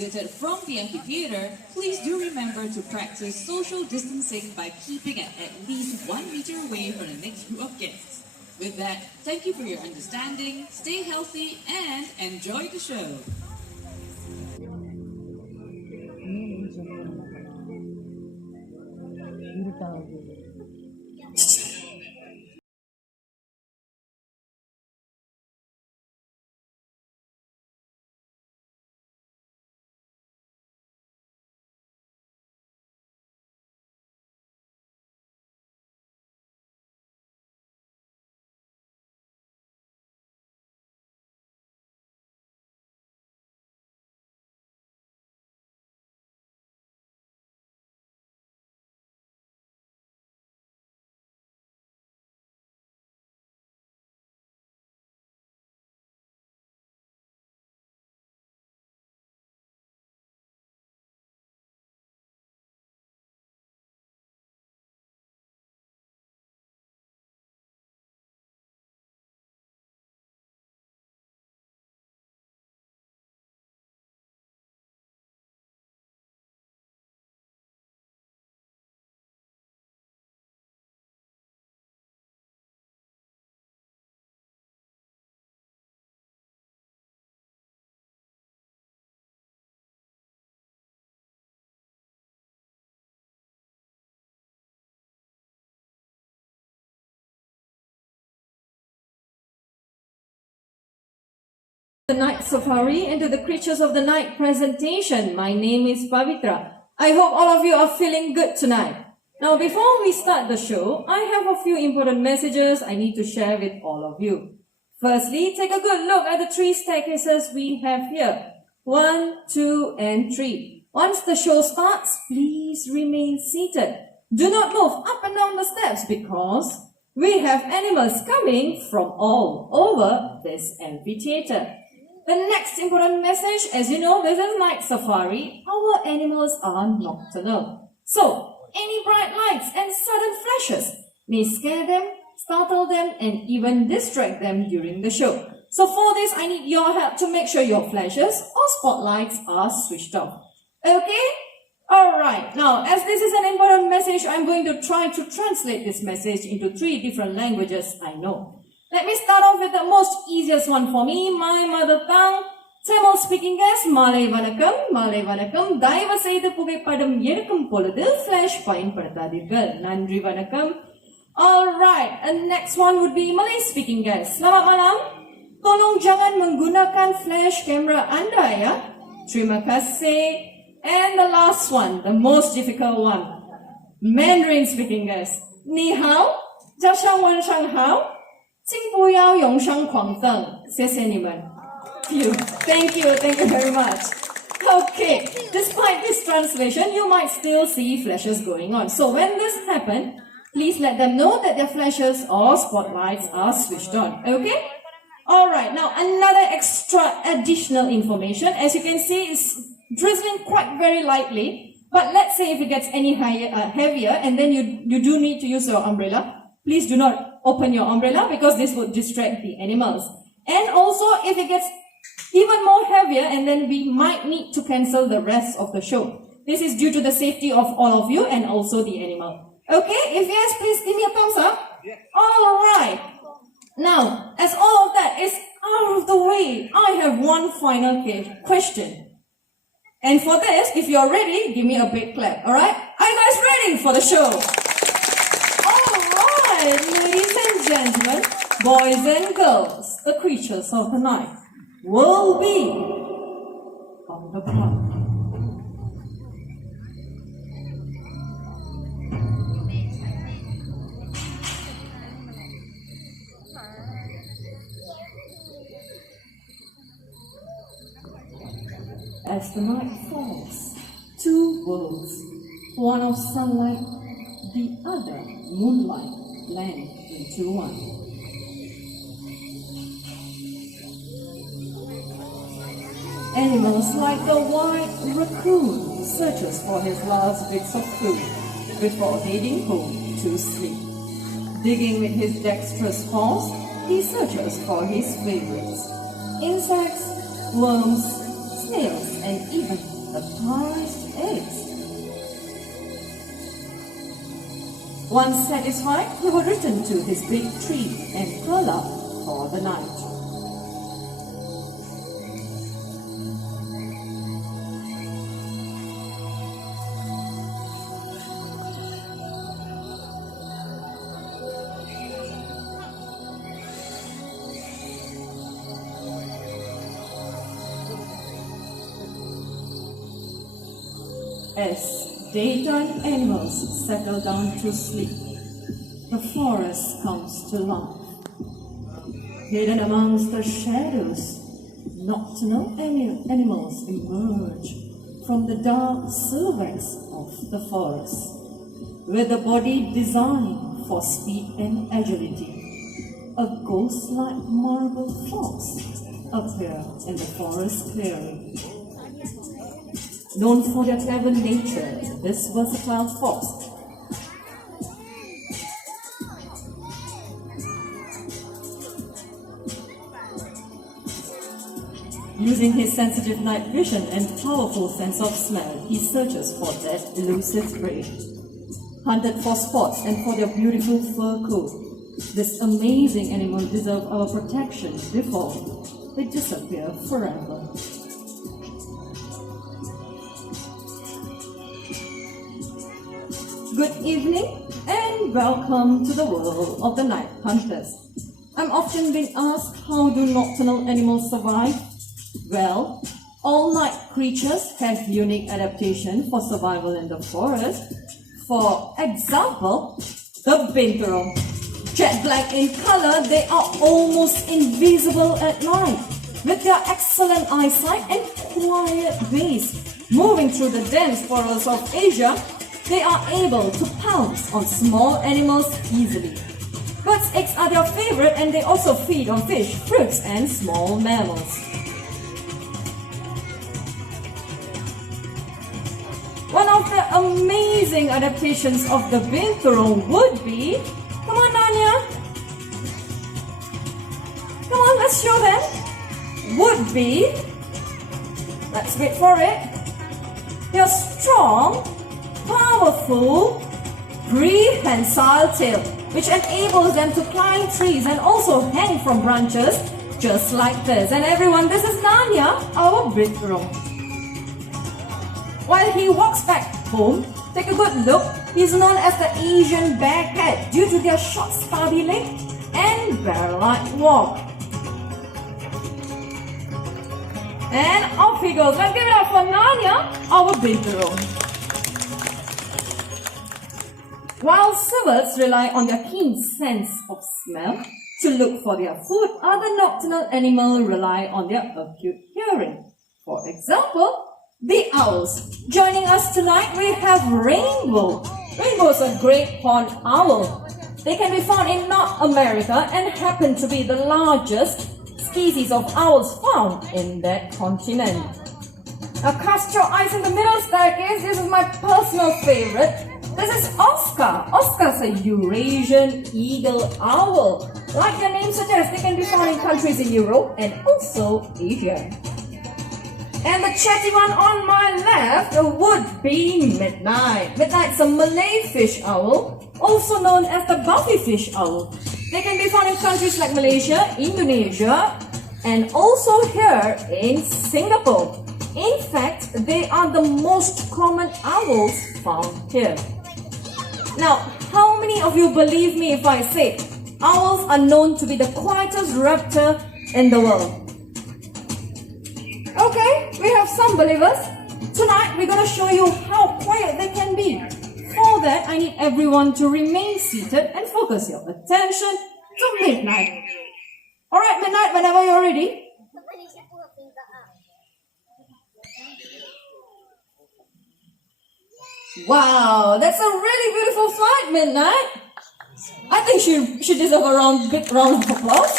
exited from the amphitheater, please do remember to practice social distancing by keeping it at least 1 meter away from the next group of guests. With that, thank you for your understanding, stay healthy, and enjoy the show. The night safari into the creatures of the night presentation. My name is Pavitra. I hope all of you are feeling good tonight. Now, before we start the show, I have a few important messages I need to share with all of you. Firstly, take a good look at the 3 staircases we have here. 1, 2, and 3. Once the show starts, please remain seated. Do not move up and down the steps because we have animals coming from all over this amphitheater. The next important message, as you know, this is night safari. Our animals are nocturnal. So, any bright lights and sudden flashes may scare them, startle them, and even distract them during the show. So for this, I need your help to make sure your flashes or spotlights are switched off. Okay? Alright, now as this is an important message, I'm going to try to translate this message into 3 different languages I know. Let me start off with the most easiest one for me, my mother tongue. Tamil speaking guest, Malay Vanakkam, Malay Vanakkam. தயவு செய்து புகைப்படம் எடுக்கும் பொழுது flash பயன்படுத்தாதீர்கள். நன்றி வணக்கம். Alright, and next one would be Malay speaking guest. Selamat malam. Tolong jangan menggunakan flash camera Anda ya. Terima kasih. And the last one, the most difficult one, Mandarin speaking guest. 你好，早上晚上好。请不要用上狂灯，谢谢你们。Thank you very much. Okay, despite this translation, you might still see flashes going on. So when this happens, please let them know that their flashes or spotlights are switched on. Okay? Alright, now another extra additional information. As you can see, it's drizzling quite very lightly. But let's say if it gets any heavier and then you do need to use your umbrella, please do not open your umbrella because this would distract the animals. And also if it gets even more heavier and then we might need to cancel the rest of the show. This is due to the safety of all of you and also the animal. Okay? If yes, please give me a thumbs up. Alright. Now, as all of that is out of the way, I have one final question. And for this, if you're ready, give me a big clap. Alright? Are you guys ready for the show? Ladies and gentlemen, boys and girls, the creatures of the night will be on the prowl. As the night falls, 2 worlds, one of sunlight, the other moonlight, blend into one. Animals like the white raccoon searches for his last bits of food before heading home to sleep. Digging with his dexterous paws, he searches for his favorites. Insects, worms, snails, and even the prized eggs. Once satisfied, he would return to his big tree and curl up for the night. As daytime animals settle down to sleep, the forest comes to life. Hidden amongst the shadows, nocturnal animals emerge from the dark silhouettes of the forest, with a body designed for speed and agility. A ghost-like marble fox appears in the forest clearing. Known for their clever nature, this versatile fox using his sensitive night vision and powerful sense of smell, he searches for that elusive prey. Hunted for spots and for their beautiful fur coat, this amazing animal deserves our protection before they disappear forever. Good evening and welcome to the world of the night hunters. I'm often being asked, how do nocturnal animals survive? Well, all night creatures have unique adaptation for survival in the forest. For example, the binturong. Jet black in color, they are almost invisible at night. With their excellent eyesight and quiet ways, moving through the dense forests of Asia, they are able to pounce on small animals easily. Birds' eggs are their favorite, and they also feed on fish, fruits, and small mammals. One of the amazing adaptations of the binturong would be, come on Nanya, come on, let's show them, would be, let's wait for it, their strong, powerful, prehensile tail, which enables them to climb trees and also hang from branches just like this. And everyone, this is Nanya, our binturong. While he walks back home, take a good look, he's known as the Asian bear cat due to their short stubby leg and bear-like walk. And off he goes. Let's give it up for Nanya, our binturong. While civets rely on their keen sense of smell to look for their food, other nocturnal animals rely on their acute hearing. For example, the owls. Joining us tonight, we have Rainbow. Rainbow is a great horned owl. They can be found in North America and happen to be the largest species of owls found in that continent. Now cast your eyes in the middle staircase. This is my personal favorite. This is Oscar. Oscar's a Eurasian Eagle Owl. Like their name suggests, they can be found in countries in Europe and also Asia. And the chatty one on my left would be Midnight. Midnight's a Malay fish owl, also known as the buffy fish owl. They can be found in countries like Malaysia, Indonesia, and also here in Singapore. In fact, they are the most common owls found here. Now, how many of you believe me if I say owls are known to be the quietest raptor in the world? Okay, we have some believers. Tonight, we're going to show you how quiet they can be. For that, I need everyone to remain seated and focus your attention to Midnight. Alright, Midnight, whenever you're ready. Wow, that's a really beautiful flight, Midnight. I think she deserves a big round of applause.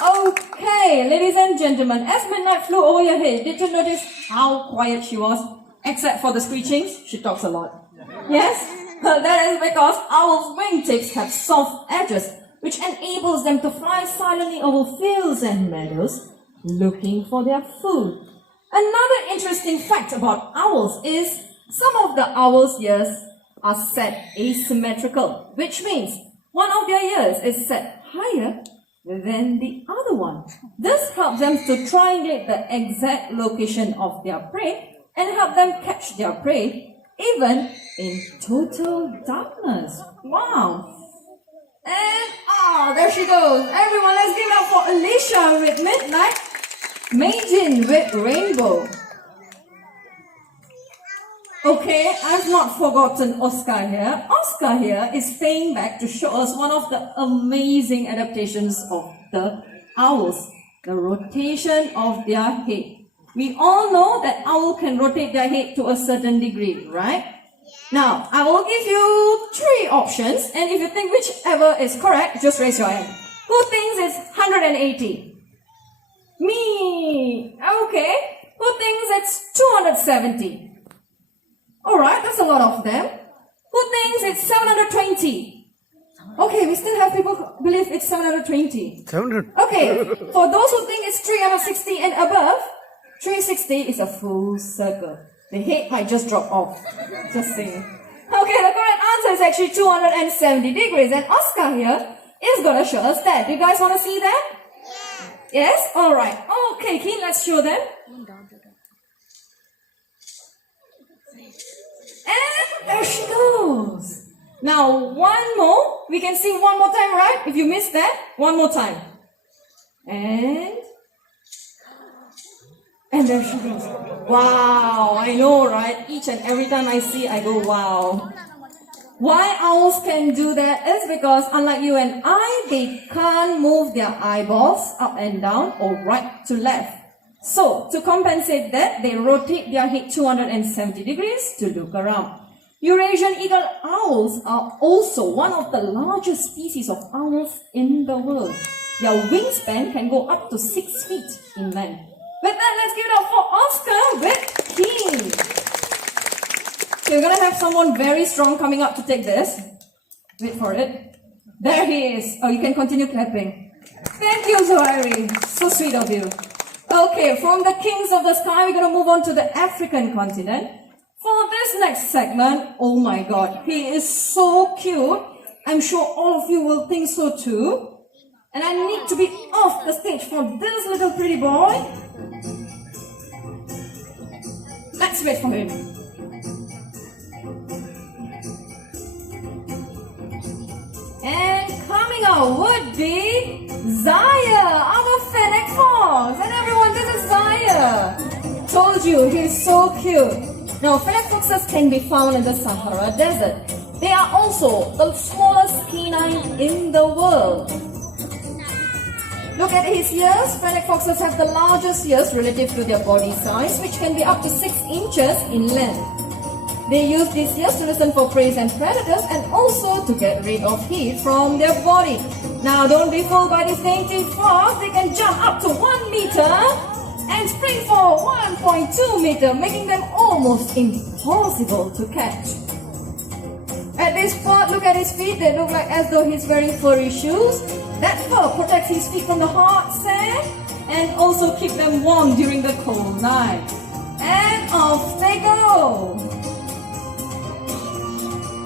Okay, ladies and gentlemen, as Midnight flew over your head, did you notice how quiet she was? Except for the screechings, she talks a lot. Yes? That is because owls' wingtips have soft edges, which enables them to fly silently over fields and meadows, looking for their food. Another interesting fact about owls is some of the owls' ears are set asymmetrical, which means one of their ears is set higher than the other one. This helps them to triangulate the exact location of their prey and help them catch their prey even in total darkness. Wow! And there she goes. Everyone, let's give it up for Alicia with Midnight, Meijin with Rainbow. Okay, I've not forgotten Oscar here. Oscar here is staying back to show us one of the amazing adaptations of the owls, the rotation of their head. We all know that owl can rotate their head to a certain degree, right? Now, I will give you 3 options, and if you think whichever is correct, just raise your hand. Who thinks it's 180? Me! Okay. Who thinks it's 270? Alright, that's a lot of them. Who thinks it's 720? Okay, we still have people who believe it's 720. 700. Okay, for those who think it's 360 and above, 360 is a full circle. The head might just drop off. Just saying. Okay, the correct answer is actually 270 degrees, and Oscar here is gonna show us that. Do you guys wanna see that? Yeah. Yes? Alright. Okay, Keen, let's show them. And there she goes. Now, one more. We can see one more time, right? If you missed that, one more time. And there she goes. Wow, I know, right? Each and every time I see, I go, wow. Why owls can do that is because, unlike you and I, they can't move their eyeballs up and down or right to left. So, to compensate that, they rotate their head 270 degrees to look around. Eurasian Eagle Owls are also one of the largest species of owls in the world. Their wingspan can go up to 6 feet in length. With that, let's give it up for Oscar with King. Okay, we're gonna have someone very strong coming up to take this. Wait for it. There he is. Oh, you can continue clapping. Thank you, Zohairi. So sweet of you. Okay, from the kings of the sky, we're gonna move on to the African continent. For this next segment, oh my god, he is so cute. I'm sure all of you will think so too. And I need to be off the stage for this little pretty boy. Let's wait for him. And coming out would be Zaya, our fennec fox. And everyone, this is Zaya. Told you, he's so cute. Now, fennec foxes can be found in the Sahara Desert. They are also the smallest canine in the world. Look at his ears. Fennec foxes have the largest ears relative to their body size, which can be up to 6 inches in length. They use these ears to listen for prey and predators and also to get rid of heat from their body. Now, don't be fooled by this dainty fox. They can jump up to 1 meter and spring for 1.2 meter, making them almost impossible to catch. At this spot, look at his feet. They look like as though he's wearing furry shoes. That fur protects his feet from the hot sand and also keep them warm during the cold night. And off they go.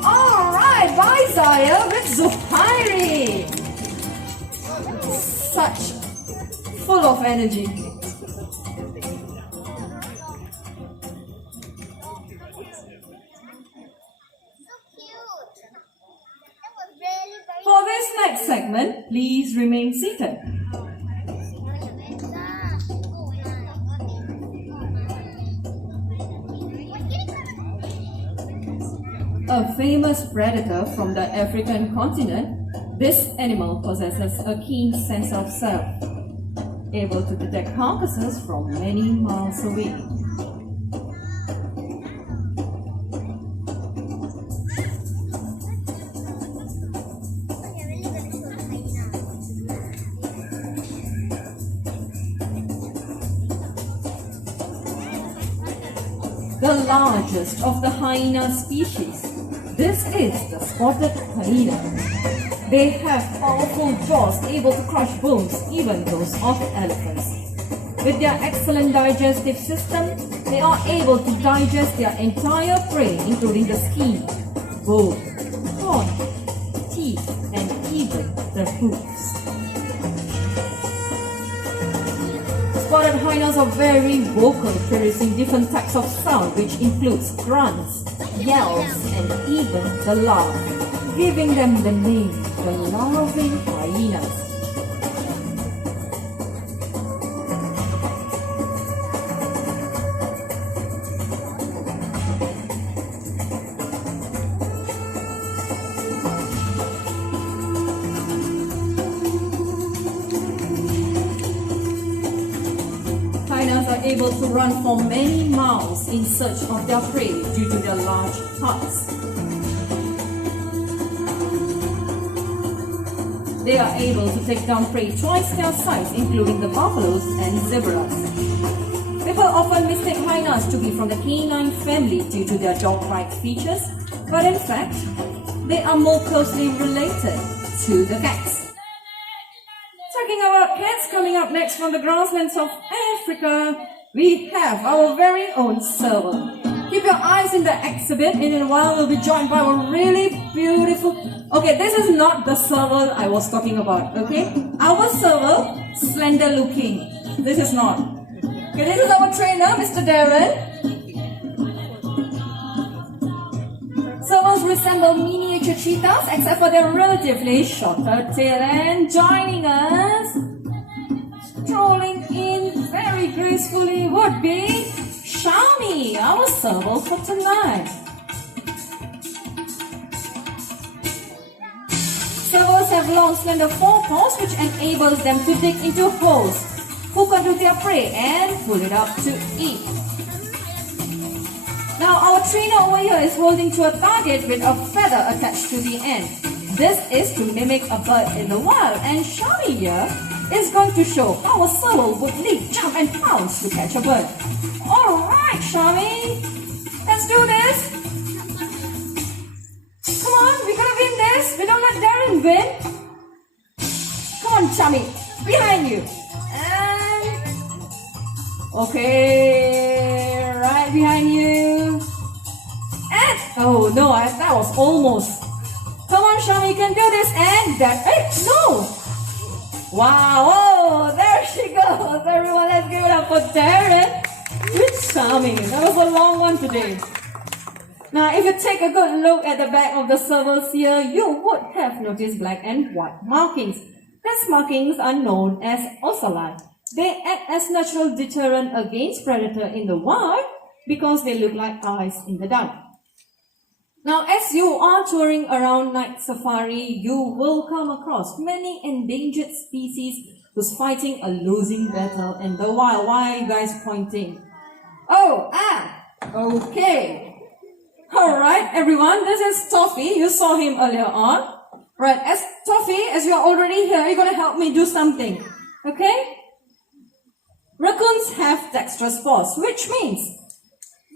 Alright, bye Zaya with Zuhairi. Such full of energy. For this next segment, please remain seated. A famous predator from the African continent, this animal possesses a keen sense of self, able to detect carcasses from many miles away. The largest of the hyena species. This is the spotted Palina. They have powerful jaws able to crush bones, even those of elephants. With their excellent digestive system, they are able to digest their entire prey, including the skin, bone, horn, teeth, and even the hoofs. Spotted hyenas are very vocal, producing different types of sound, which includes grunts, yells, and even the laugh, giving them the name the laughing hyenas. Hyenas are able to run for many miles in search of their prey due to their large hearts. They are able to take down prey twice their size, including the buffaloes and zebras. People often mistake hyenas to be from the canine family due to their dog-like features, but in fact, they are more closely related to the cats. Talking about cats, coming up next from the grasslands of Africa, we have our very own serval. Keep your eyes in the exhibit, and in a while we'll be joined by a really beautiful... Okay, this is not the serval I was talking about, okay? Our serval, slender looking. This is not. Okay, this is our trainer, Mr. Darren. Servals resemble miniature cheetahs except for their relatively shorter tail. And joining us, strolling in very gracefully would be Shami, our serval for tonight. Servals have long slender forepaws which enables them to dig into holes, hook onto their prey and pull it up to eat. Now our trainer over here is holding to a target with a feather attached to the end. This is to mimic a bird in the wild, and Shami here is going to show how a serval would leap, jump and pounce to catch a bird. Alright Shami, let's do this. Come on, we're gonna win this. We don't let Darren win. Come on Shami, behind you. And... okay, right behind you. And... oh no, that was almost. Come on Shami, you can do this. And that... hey, no! Wow, oh, there she goes. Everyone, let's give it up for Darren. It's charming. That was a long one today. Now, if you take a good look at the back of the servals here, you would have noticed black and white markings. These markings are known as Ocelot. They act as natural deterrent against predator in the wild because they look like eyes in the dark. Now, as you are touring around night safari, you will come across many endangered species who's fighting a losing battle in the wild. Why are you guys pointing? Oh, okay. Alright, everyone, this is Toffee. You saw him earlier on. Right, as Toffee, as you're already here, you're going to help me do something. Okay? Raccoons have dexterous paws, which means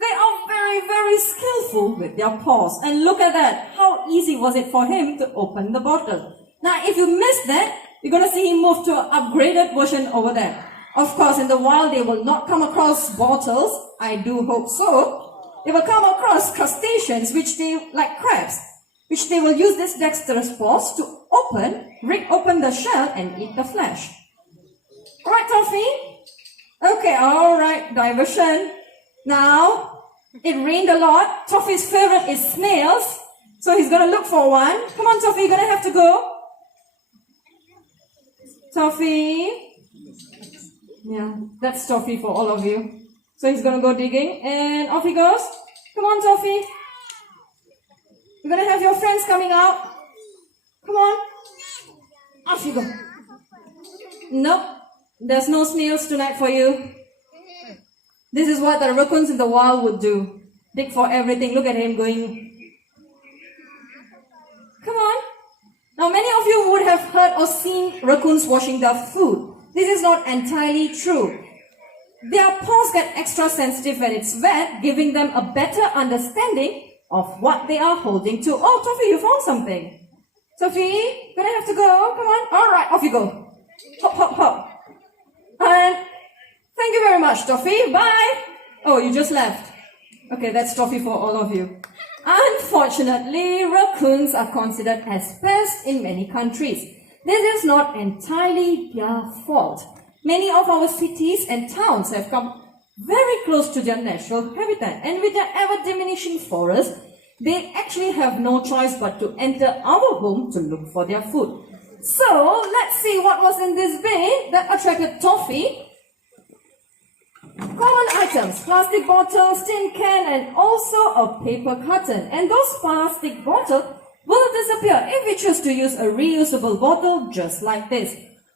they are very, very skillful with their paws. And look at that. How easy was it for him to open the bottle? Now, if you missed that, you're going to see him move to an upgraded version over there. Of course, in the wild, they will not come across bottles. I do hope so. They will come across crustaceans, like crabs, which they will use this dexterous paws to break open the shell and eat the flesh. Alright, Toffee? Okay, alright, diversion. Now, it rained a lot. Toffee's favorite is snails, so he's gonna look for one. Come on, Toffee, you're gonna have to go. Toffee. Yeah, that's Toffee for all of you. So he's gonna go digging, and off he goes. Come on, Toffee. You're gonna have your friends coming out. Come on. Off you go. Nope, there's no snails tonight for you. This is what the raccoons in the wild would do. Dig for everything. Look at him going. Come on. Now, many of you would have heard or seen raccoons washing their food. This is not entirely true. Their paws get extra sensitive when it's wet, giving them a better understanding of what they are holding to. Oh, Toffee, you found something. Toffee, gonna have to go. Come on. All right, off you go. Hop, hop, hop. And Thank you very much, Toffee. Bye. Oh, you just left. Okay, that's Toffee for all of you. Unfortunately, raccoons are considered as pests in many countries. This is not entirely their fault. Many of our cities and towns have come very close to their natural habitat, and with their ever-diminishing forests, they actually have no choice but to enter our home to look for their food. So, let's see what was in this bin that attracted Toffee. Common items, plastic bottles, tin can, and also a paper carton. And those plastic bottles will disappear if we choose to use a reusable bottle just like this.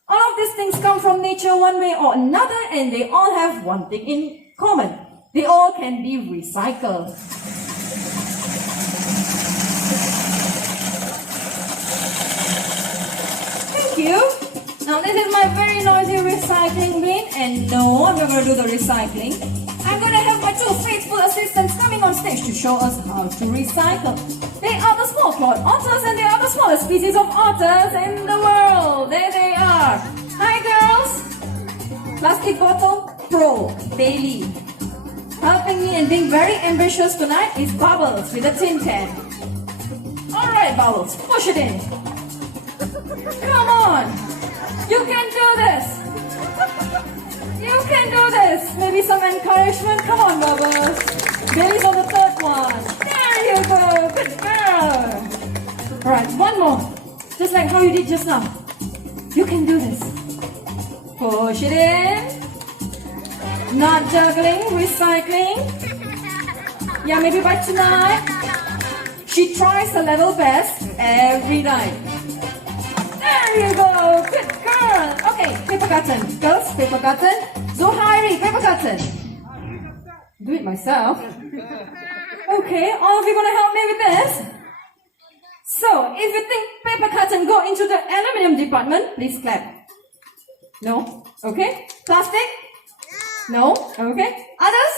All of these things come from nature one way or another, and they all have one thing in common. They all can be recycled. Thank you. Now this is my very noisy recycling bin, and no, I'm not going to do the recycling. I'm going to have my two faithful assistants coming on stage to show us how to recycle. They are the small clawed otters, and they are the smallest species of otters in the world. There they are. Hi girls. Plastic bottle pro, Bailey. Helping me and being very ambitious tonight is Bubbles with a tin can. Alright Bubbles, push it in. Come on. You can do this! You can do this! Maybe some encouragement? Come on, Bubbles! Billy's on the third one! There you go! Good girl! Alright, one more. Just like how you did just now. You can do this. Push it in. Not juggling, recycling. Yeah, maybe by tonight. She tries her level best every night. There you go! Good girl! Okay, paper carton. Girls, paper carton. Zohairi, paper carton. Do it myself. Okay, all of you gonna help me with this? So, if you think paper carton go into the aluminium department, please clap. No? Okay. Plastic? No? Okay. Others?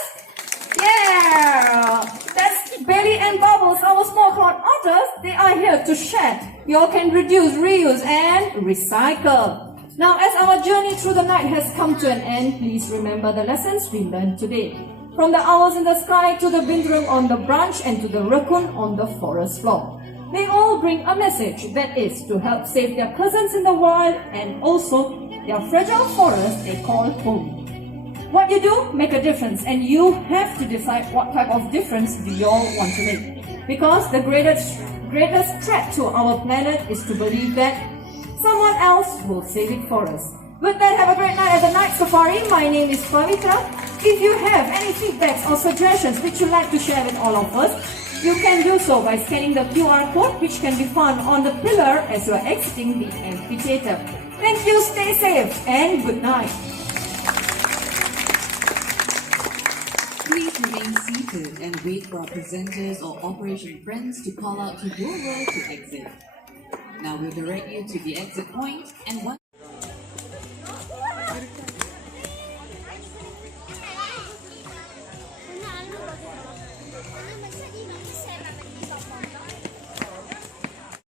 Yeah! That's Bailey and Bubbles, our small clawed otters. They are here to share. You all can reduce, reuse, and recycle. Now, as our journey through the night has come to an end, please remember the lessons we learned today. From the owls in the sky to the bindrum on the branch and to the raccoon on the forest floor. They all bring a message, that is to help save their cousins in the wild and also their fragile forest they call home. What you do, make a difference, and you have to decide what type of difference do you all want to make. Because the greatest threat to our planet is to believe that someone else will save it for us. With that, have a great night at the Night Safari. My name is Pavitra. If you have any feedbacks or suggestions which you'd like to share with all of us, you can do so by scanning the QR code which can be found on the pillar as you are exiting the amphitheater. Thank you, stay safe, and good night. Please remain seated and wait for our presenters or operation friends to call out to your row to exit. Now we'll direct you to the exit point, and once